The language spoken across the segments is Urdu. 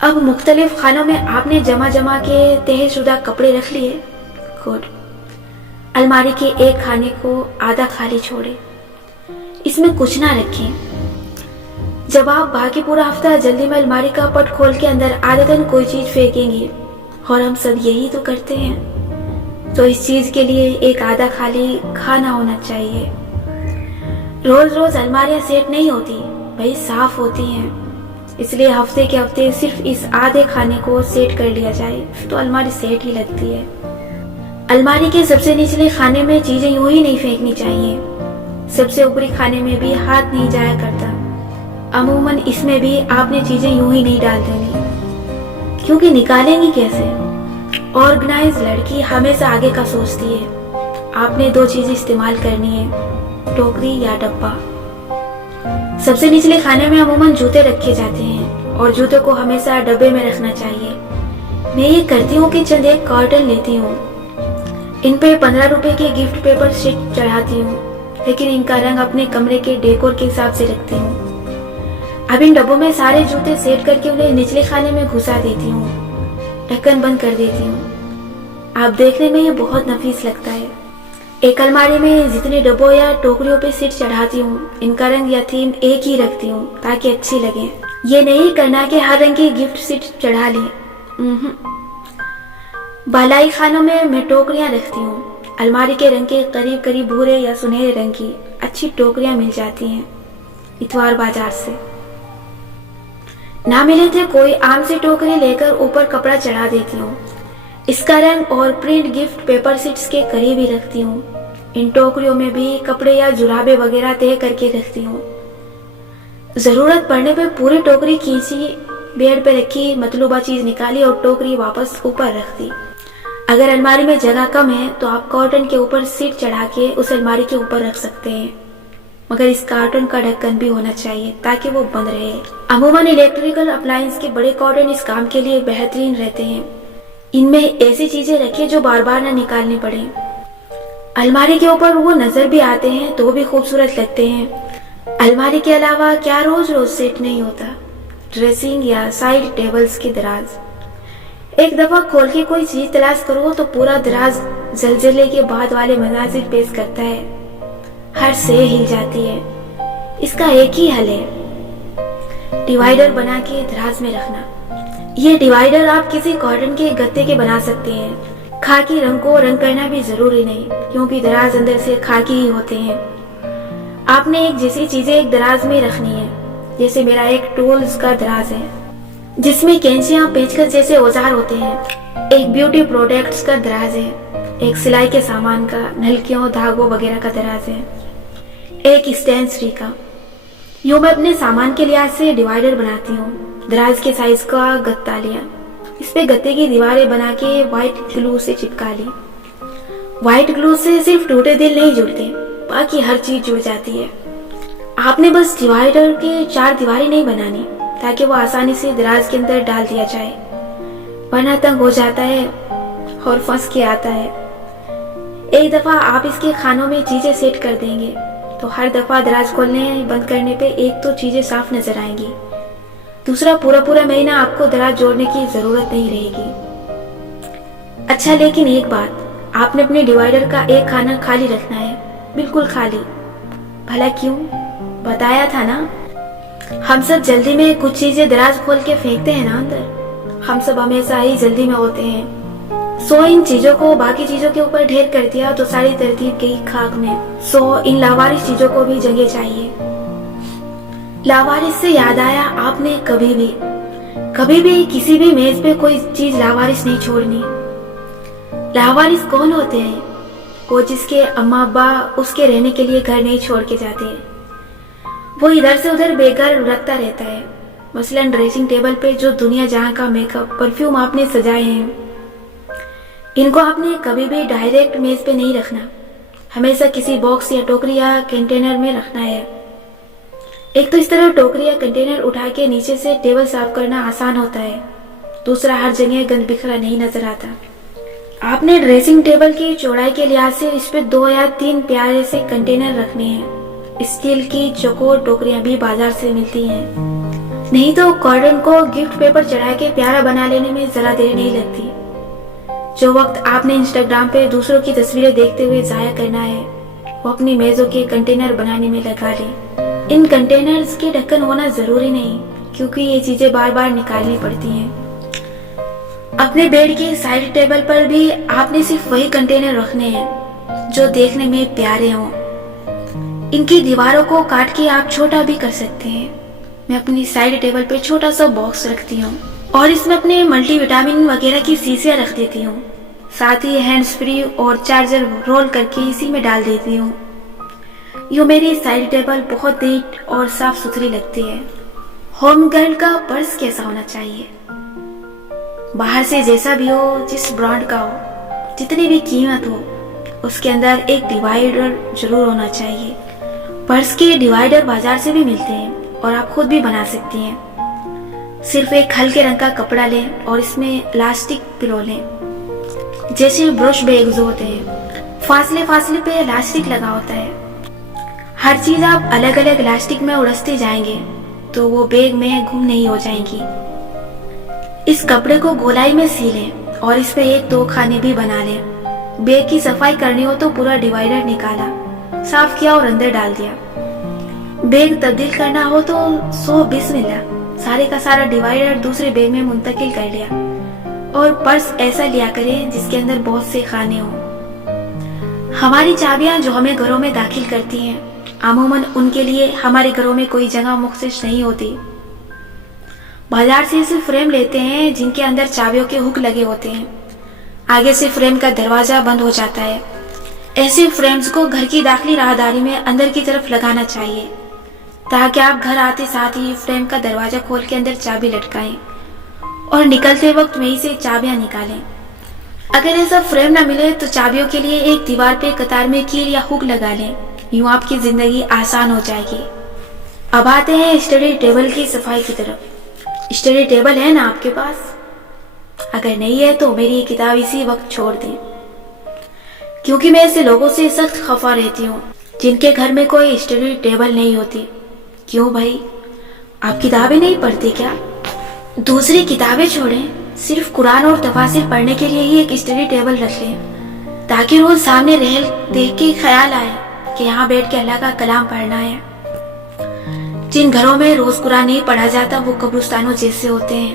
اب مختلف خانوں میں آپ نے جمع کے تہہ شدہ کپڑے رکھ لیے؟ گڈ۔ الماری کے ایک خانے کو آدھا خالی چھوڑے، اس میں کچھ نہ رکھیں۔ جب آپ باقی پورا ہفتہ جلدی میں الماری کا پٹ کھول کے اندر عادتاً کوئی چیز پھینکیں گے، اور ہم سب یہی تو کرتے ہیں، تو اس چیز کے لیے ایک آدھا خالی کھانا ہونا چاہیے۔ روز روز الماریاں سیٹ نہیں ہوتی بھائی، صاف ہوتی ہیں، اس لیے ہفتے کے ہفتے صرف اس آدھے کھانے کو سیٹ کر لیا جائے تو الماری سیٹ ہی لگتی ہے۔ الماری کے سب سے نچلے خانے میں چیزیں یوں ہی نہیں پھینکنی چاہیے، سب سے اوپری خانے میں بھی ہاتھ نہیں جایا کرتا۔ عموماً اس میں بھی آپ نے چیزیں یوں ہی نہیں ڈال دینی، کیونکہ نکالیں گی کیسے؟ آرگنائز لڑکی ہمیشہ آگے کا سوچتی ہے۔ آپ نے دو چیزیں استعمال کرنی ہے، ٹوکری یا ڈبہ۔ سب سے نچلے کھانے میں عموماً جوتے رکھے جاتے ہیں، اور جوتے کو ہمیشہ ڈبے میں رکھنا چاہیے۔ میں یہ کرتی ہوں کہ چند ایک کارٹن لیتی ہوں، ان پہ 15 روپے کے گفٹ پیپر شیٹ چڑھاتی ہوں، لیکن ان کا رنگ اپنے کمرے کے ڈیکور کے حساب سے رکھتی ہوں۔ اب ان ڈبوں میں سارے جوتے سیٹ کر کے انہیں نچلے خانے میں گھسا دیتی ہوں، ڈھکن بند کر دیتی ہوں۔ آپ دیکھنے میں یہ بہت نفیس لگتا ہے۔ ایک الماری میں جتنے ڈبوں یا ٹوکریوں پہ سیٹ چڑھاتی ہوں، ان کا رنگ یا تھیم ایک ہی رکھتی ہوں تاکہ اچھی لگے۔ یہ نہیں کرنا کہ ہر رنگ کی گفٹ سیٹ چڑھا لی۔ بالائی خانوں میں ٹوکریاں رکھتی ہوں، الماری کے رنگ کے قریب قریب بھورے یا سنہرے رنگ کی اچھی ٹوکریاں مل جاتی ہیں اتوار بازار سے۔ نہ ملے تو کوئی عام سی ٹوکری لے کر اوپر کپڑا چڑھا دیتی ہوں، اس کا رنگ اور پرنٹ گفٹ پیپر سیٹس کے قریب ہی رکھتی ہوں۔ ان ٹوکریوں میں بھی کپڑے یا جرابے وغیرہ تہہ کر کے رکھتی ہوں۔ ضرورت پڑنے پہ پوری ٹوکری کھینچی، بیڈ پہ رکھی، مطلوبہ چیز نکالی اور ٹوکری واپس اوپر رکھ دی۔ اگر الماری میں جگہ کم ہے تو آپ کارٹن کے اوپر سیٹ چڑھا کے اس الماری کے اوپر رکھ سکتے ہیں، مگر اس کارٹن کا ڈھکن بھی ہونا چاہیے تاکہ وہ بند رہے۔ عموماً الیکٹریکل اپلائنس کے بڑے کارٹن اس کام کے لیے بہترین رہتے ہیں۔ ان میں ایسی چیزیں رکھیں جو بار بار نہ نکالنی پڑیں۔ الماری کے اوپر وہ نظر بھی آتے ہیں تو بھی خوبصورت لگتے ہیں۔ الماری کے علاوہ کیا روز روز سیٹ نہیں ہوتا؟ ڈریسنگ یا سائیڈ ٹیبلز کے دراز۔ ایک دفعہ کھول کے کوئی چیز تلاش کرو تو پورا دراز زلزلے کے بعد والے مناظر پیش کرتا ہے، ہر سے ہل جاتی ہے۔ اس کا ایک ہی حل ہے، ڈیوائیڈر بنا کے دراز میں رکھنا۔ یہ ڈیوائیڈر آپ کسی کارٹن کے گتے کے بنا سکتے ہیں۔ خاکی رنگ کو رنگ کرنا بھی ضروری نہیں، کیونکہ دراز اندر سے خاکی ہی ہوتے ہیں۔ آپ نے ایک جیسی چیزیں ایک دراز میں رکھنی ہے، جیسے میرا ایک ٹولز کا دراز ہے جس میں کینچیاں، پیچکس جیسے اوزار ہوتے ہیں۔ ایک بیوٹی پروڈکٹس کا دراز ہے، ایک سلائی کے سامان کا، نلکیوں، دھاگوں وغیرہ کا دراز ہے، ایک اسٹینسری کا۔ یوں میں اپنے سامان کے لحاظ سے ڈیوائیڈر بناتی ہوں۔ دراز کے سائز کا گتا لیا، اس پہ گتے کی دیواریں بنا کے وائٹ گلو سے چپکا لی۔ وائٹ گلو سے صرف ٹوٹے دل نہیں جڑتے، باقی ہر چیز جڑ جاتی ہے۔ آپ نے بس ڈیوائیڈر کے 4 دیواریں نہیں بنانی تاکہ وہ آسانی سے دراز کے اندر ڈال دیا جائے، ورنہ تنگ ہو جاتا ہے اور پھنس کے آتا ہے۔ ایک دفعہ آپ اس کے خانوں میں چیزیں سیٹ کر دیں گے تو ہر دفعہ دراز کھولنے بند کرنے پہ ایک تو چیزیں صاف نظر آئیں گی، دوسرا پورا مہینہ آپ کو دراز جوڑنے کی ضرورت نہیں رہے گی۔ اچھا، لیکن ایک بات، آپ نے اپنے ڈیوائیڈر کا ایک خانہ خالی رکھنا ہے، بالکل خالی۔ بھلا کیوں؟ بتایا تھا نا، ہم سب جلدی میں کچھ چیزیں دراز کھول کے پھینکتے ہیں نا اندر، ہم سب ہمیشہ ہی جلدی میں ہوتے ہیں۔ ان چیزوں کو باقی چیزوں کے اوپر ڈھیر کر دیا تو ساری ترتیب گئی خاک میں۔ ان لاوارث چیزوں کو بھی جگہ چاہیے۔ لاوارث سے یاد آیا، آپ نے کبھی بھی کسی بھی میز پہ کوئی چیز لاوارث نہیں چھوڑنی۔ لاوارث کون ہوتے ہیں؟ وہ جس کے اماں ابا اس کے رہنے کے لیے گھر نہیں چھوڑ کے جاتے، وہ ادھر سے ادھر بے گھر لڑکتا رہتا ہے۔ مثلاً ڈریسنگ ٹیبل پہ جو دنیا جہاں کا میک اپ، پرفیوم آپ نے سجائے ہیں، ان کو آپ نے کبھی بھی ڈائریکٹ میز پہ نہیں رکھنا، ہمیشہ کسی باکس یا ٹوکری یا کنٹینر میں رکھنا ہے۔ ایک تو اس طرح ٹوکری یا کنٹینر اٹھا کے نیچے سے ٹیبل صاف کرنا آسان ہوتا ہے، دوسرا ہر جگہ گند بکھرا نہیں نظر آتا۔ آپ نے ڈریسنگ ٹیبل کی چوڑائی کے لحاظ سے اس پہ 2 یا 3 پیارے سے کنٹینر رکھنے ہیں۔ اسٹیل کی چوکور ٹوکریاں بھی بازار سے ملتی ہیں، نہیں تو کارڈن کو گفٹ پیپر چڑھا کے پیارا بنا لینے میں ذرا دیر نہیں لگتی۔ جو وقت آپ نے انسٹاگرام پہ دوسروں کی تصویریں دیکھتے ہوئے ضائع کرنا ہے وہ اپنی میزوں کے کنٹینر بنانے میں لگا لیں۔ ان کنٹینرز کے ڈھکن ہونا ضروری نہیں کیونکہ یہ چیزیں بار بار نکالنی پڑتی ہیں۔ اپنے بیڈ کے سائڈ ٹیبل پر بھی آپ نے صرف وہی کنٹینر رکھنے ہیں جو دیکھنے میں پیارے ہوں۔ ان کی دیواروں کو کاٹ کے آپ چھوٹا بھی کر سکتے ہیں۔ میں اپنی سائڈ ٹیبل پہ چھوٹا سا باکس رکھتی ہوں اور اس میں اپنے ملٹی وٹامن وغیرہ کی شیشیاں رکھ دیتی ہوں، ساتھ ہی ہینڈز فری اور چارجر رول کر کے اسی میں ڈال دیتی ہوں۔ یوں میری سائڈ ٹیبل بہت نیٹ اور صاف ستھری لگتی ہے۔ ہوم گرل کا پرس کیسا ہونا چاہیے؟ باہر سے جیسا بھی ہو، جس برانڈ کا ہو، جتنی بھی قیمت ہو، اس کے اندر ایک ڈیوائیڈر ضرور ہونا چاہیے۔ پرس کے ڈیوائیڈر بازار سے بھی ملتے ہیں اور آپ خود بھی بنا سکتی ہیں۔ صرف ایک ہلکے رنگ کا کپڑا لیں اور اس میں الاسٹک پرو لیں، جیسے برش بیگز ہوتے ہیں، فاصلے پہ الاسٹک لگا ہوتا ہے۔ ہر چیز آپ الگ الگ الاسٹک میں اڑستے جائیں گے تو وہ بیگ میں گم نہیں ہو جائیں گی۔ اس کپڑے کو گولائی میں سی لیں اور اس پہ ایک دو خانے بھی بنا لیں۔ بیگ کی صفائی کرنی ہو تو پورا ڈیوائیڈر نکالا، صاف کیا اور اندر ڈال دیا۔ بیگ تبدیل کرنا ہو تو 100 بسم اللہ، سارے کا سارا ڈیوائیڈر دوسرے بیگ میں منتقل کر لیا۔ اور پرس ایسا لیا کریں جس کے اندر بہت سے خانے ہوں۔ ہماری چابیاں جو ہمیں گھروں میں داخل کرتی ہیں، عموماً ان کے لیے ہمارے گھروں میں کوئی جگہ مختص نہیں ہوتی۔ بازار سے ایسے فریم لیتے ہیں جن کے اندر چابیوں کے ہک لگے ہوتے ہیں، آگے سے فریم کا دروازہ بند ہو جاتا ہے۔ ایسے فریمز کو گھر کی داخلی راہداری میں اندر کی طرف لگانا چاہیے تاکہ آپ گھر آتے ساتھ ہی فریم کا دروازہ کھول کے اندر چابی لٹکائیں اور نکلتے وقت وہیں سے چابیاں نکالیں۔ اگر ایسا فریم نہ ملے تو چابیوں کے لیے ایک دیوار پہ قطار میں کیل یا ہک لگا لیں، یوں آپ کی زندگی آسان ہو جائے گی۔ اب آتے ہیں اسٹڈی ٹیبل کی صفائی کی طرف۔ اسٹڈی ٹیبل ہے نا آپ کے پاس؟ اگر نہیں ہے تو میری یہ کتاب اسی وقت چھوڑ دیں، کیونکہ میں ایسے لوگوں سے سخت خفا رہتی ہوں جن کے گھر میں کوئی اسٹڈی ٹیبل نہیں ہوتی۔ کیوں بھائی، آپ کتابیں نہیں پڑھتے کیا؟ دوسری کتابیں چھوڑیں، صرف قرآن اور تفاسیر پڑھنے کے لیے ہی ایک اسٹڈی ٹیبل رکھ لیں تاکہ روز سامنے دیکھ کے خیال آئے کہ یہاں بیٹھ کے اللہ کا کلام پڑھنا ہے۔ جن گھروں میں روز قرآن نہیں پڑھا جاتا وہ قبرستانوں جیسے ہوتے ہیں،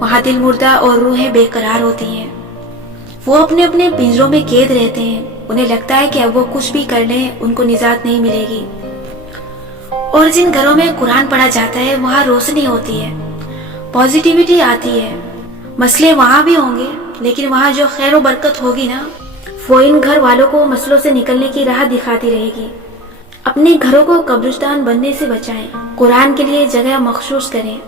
وہاں دل مردہ اور روحیں بے قرار ہوتی ہیں۔ وہ اپنے اپنے پنجروں میں قید رہتے ہیں، انہیں لگتا ہے کہ اب وہ کچھ بھی کر لیں ان کو نجات نہیں ملے گی۔ اور جن گھروں میں قرآن پڑھا جاتا ہے وہاں روشنی ہوتی ہے، پازیٹیوٹی آتی ہے۔ مسئلے وہاں بھی ہوں گے لیکن وہاں جو خیر و برکت ہوگی نا، وہ ان گھر والوں کو مسئلوں سے نکلنے کی راہ دکھاتی رہے گی۔ اپنے گھروں کو قبرستان بننے سے بچائیں، قرآن کے لیے جگہ مخصوص کریں۔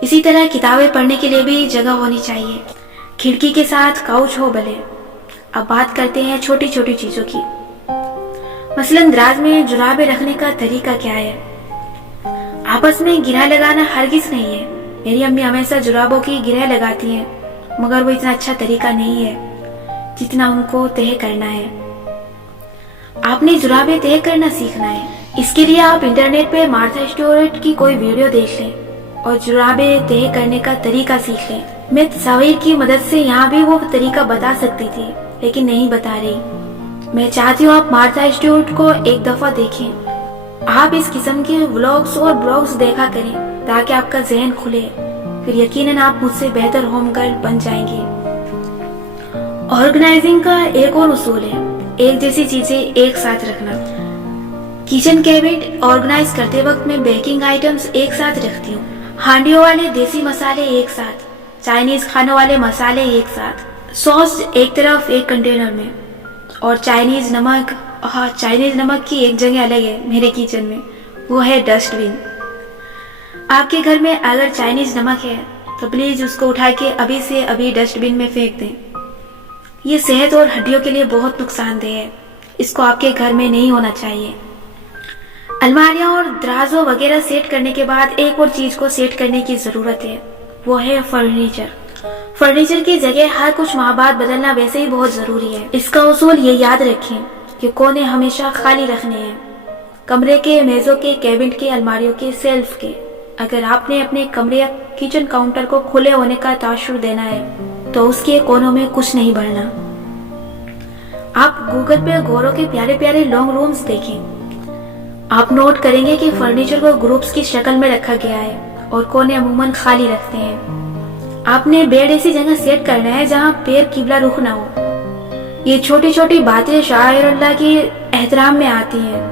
اسی طرح کتابیں پڑھنے کے لیے بھی جگہ ہونی چاہیے، کھڑکی کے ساتھ کاؤچ ہو بھلے۔ اب بات کرتے ہیں چھوٹی چھوٹی چیزوں کی۔ مثلاً دراز میں جرابیں رکھنے کا طریقہ کیا ہے؟ آپس میں گرہ لگانا ہرگز نہیں ہے۔ میری امی ہمیشہ جرابوں کی گرہ لگاتی ہیں، مگر وہ اتنا اچھا طریقہ نہیں ہے جتنا ان کو تہہ کرنا ہے۔ آپ نے جرابیں تہہ کرنا سیکھنا ہے، اس کے لیے آپ انٹرنیٹ پہ مارتھا اسٹیورٹ کی کوئی ویڈیو دیکھ لیں اور جرابیں تہہ کرنے کا طریقہ سیکھ لیں۔ میں تصاویر کی مدد سے یہاں بھی وہ طریقہ بتا سکتی تھی لیکن نہیں بتا رہی۔ میں چاہتی ہوں آپ مارتھا اسٹیورٹ کو ایک دفعہ دیکھیں۔ آپ اس قسم کے ولاگز اور بلاگز دیکھا کریں تاکہ آپ کا ذہن کھلے، پھر یقیناً آپ مجھ سے بہتر ہوم گرل بن جائیں گے۔ آرگنائزنگ کا ایک اور اصول ہے ایک جیسی چیزیں ایک ساتھ رکھنا۔ کچن کیبنٹ آرگنائز کرتے وقت میں بیکنگ آئٹمز ایک ساتھ رکھتی ہوں، ہانڈیوں والے دیسی مسالے ایک ساتھ، چائنیز کھانوں والے مسالے ایک ساتھ، سوس ایک طرف ایک کنٹینر میں، اور چائنیز نمک کی ایک جگہ الگ ہے میرے کچن میں، وہ ہے ڈسٹ بن۔ آپ کے گھر میں اگر چائنیز نمک ہے تو پلیز اس کو اٹھا کے ابھی سے ابھی ڈسٹ بن میں پھینک دیں۔ یہ صحت اور ہڈیوں کے لیے بہت نقصان دہ ہے، اس کو آپ کے گھر میں نہیں ہونا چاہیے۔ الماریاں اور درازوں وغیرہ سیٹ کرنے کے بعد ایک اور چیز کو سیٹ کرنے کی ضرورت ہے، وہ ہے فرنیچر۔ فرنیچر کی جگہ ہر کچھ ماہ بعد بدلنا ویسے ہی بہت ضروری ہے۔ اس کا اصول یہ یاد رکھیں کہ کونے ہمیشہ خالی رکھنے ہیں، کمرے کے، میزوں کے، کیبنٹ کے، الماریوں کے، سیلف کے۔ اگر آپ نے اپنے کمرے یا کچن کاؤنٹر کو کھلے ہونے کا تاثر دینا ہے تو اس کے کونوں میں کچھ نہیں بڑھنا۔ آپ گوگل پہ گوروں کے پیارے پیارے لانگ رومز دیکھیں۔ آپ نوٹ کریں گے کہ فرنیچر کو گروپس کی شکل میں رکھا گیا ہے اور کونے عموماً خالی رکھتے ہیں۔ آپ نے بیڈ ایسی جگہ سیٹ کرنا ہے جہاں پیر قبلہ رخ نہ ہو۔ یہ چھوٹی چھوٹی باتیں شاعر اللہ کی احترام میں آتی ہیں،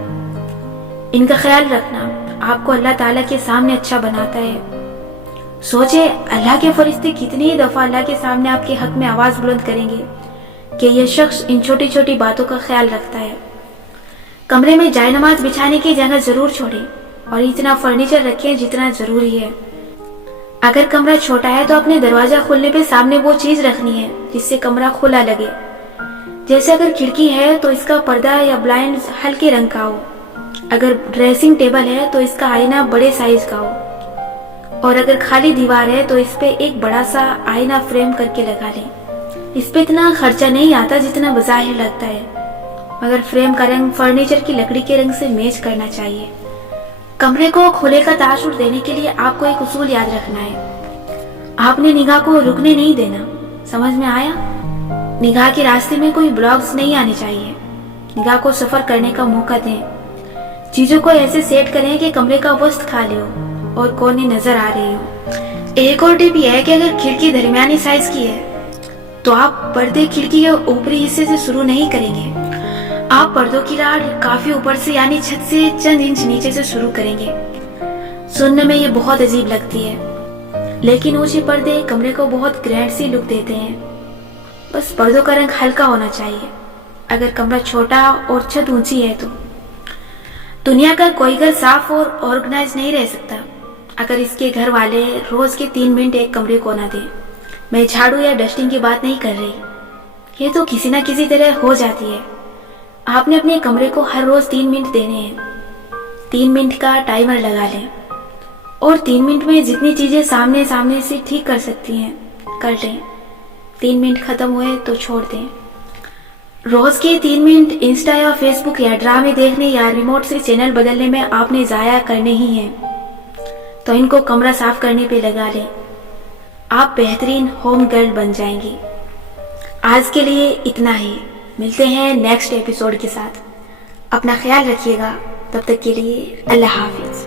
ان کا خیال رکھنا آپ کو اللہ تعالیٰ کے سامنے اچھا بناتا ہے۔ سوچے اللہ کے فرشتے کتنی دفعہ اللہ کے سامنے آپ کے حق میں آواز بلند کریں گے کہ یہ شخص ان چھوٹی چھوٹی باتوں کا خیال رکھتا ہے۔ کمرے میں جائے نماز بچھانے کی جگہ ضرور چھوڑیں اور اتنا فرنیچر رکھیں جتنا ضروری ہے۔ اگر کمرہ چھوٹا ہے تو اپنے دروازہ کھلنے پہ سامنے وہ چیز رکھنی ہے جس سے کمرہ کھلا لگے، جیسے اگر کھڑکی ہے تو اس کا پردہ یا بلائنڈ ہلکے رنگ کا ہو، اگر ڈریسنگ ٹیبل ہے تو اس کا آئینہ بڑے سائز کا ہو، اور اگر خالی دیوار ہے تو اس پہ ایک بڑا سا آئینہ فریم کر کے لگا لیں۔ اس پہ اتنا خرچہ نہیں آتا جتنا بظاہر لگتا ہے، مگر فریم کا رنگ فرنیچر کی لکڑی کے رنگ سے میچ کرنا چاہیے۔ کمرے کو کھلے کا تاثر دینے کے لیے آپ کو ایک اصول یاد رکھنا ہے، آپ نے نگاہ کو رکنے نہیں دینا۔ سمجھ میں آیا؟ نگاہ کے راستے میں کوئی بلاکس نہیں آنے چاہیے۔ نگاہ کو سفر کرنے کا موقع دیں۔ چیزوں کو ایسے سیٹ کریں کہ کمرے کا وسط خالی ہو اور کونے نظر آ رہے ہوں۔ ایک اور ٹپ یہ ہے کہ اگر کھڑکی درمیانی سائز کی ہے تو آپ پردے کھڑکی کے اوپری حصے سے شروع نہیں کریں گے، آپ پردوں کی راڈ کافی اوپر سے یعنی چھت سے چند انچ نیچے سے شروع کریں گے۔ سننے میں یہ بہت عجیب لگتی ہے، لیکن اونچے پردے کمرے کو بہت گرینڈ سی لک دیتے ہیں۔ بس پردوں کا رنگ ہلکا ہونا چاہیے اگر کمرہ چھوٹا اور چھت اونچی ہے تو۔ دنیا کا کوئی گھر صاف اور آرگنائز نہیں رہ سکتا اگر اس کے گھر والے روز کے 3 منٹ ایک کمرے کو نہ دیں۔ میں جھاڑو یا ڈسٹنگ کی بات نہیں کر رہی، یہ تو کسی نہ کسی طرح ہو جاتی ہے۔ آپ نے اپنے کمرے کو ہر روز 3 منٹ دینے ہیں۔ 3 منٹ کا ٹائمر لگا لیں اور 3 منٹ میں جتنی چیزیں سامنے سے ٹھیک کر سکتی ہیں کر لیں۔ 3 منٹ ختم ہوئے تو چھوڑ دیں۔ روز کے 3 منٹ انسٹا یا فیس بک یا ڈرامے دیکھنے یا ریموٹ سے چینل بدلنے میں آپ نے ضائع کرنے ہی ہیں، تو ان کو کمرہ صاف کرنے پہ لگا لیں۔ آپ بہترین ہوم گرل بن جائیں گی۔ آج کے لیے اتنا ہی، ملتے ہیں نیکسٹ ایپیسوڈ کے ساتھ۔ اپنا خیال رکھیے گا، تب تک کے لیے اللہ حافظ۔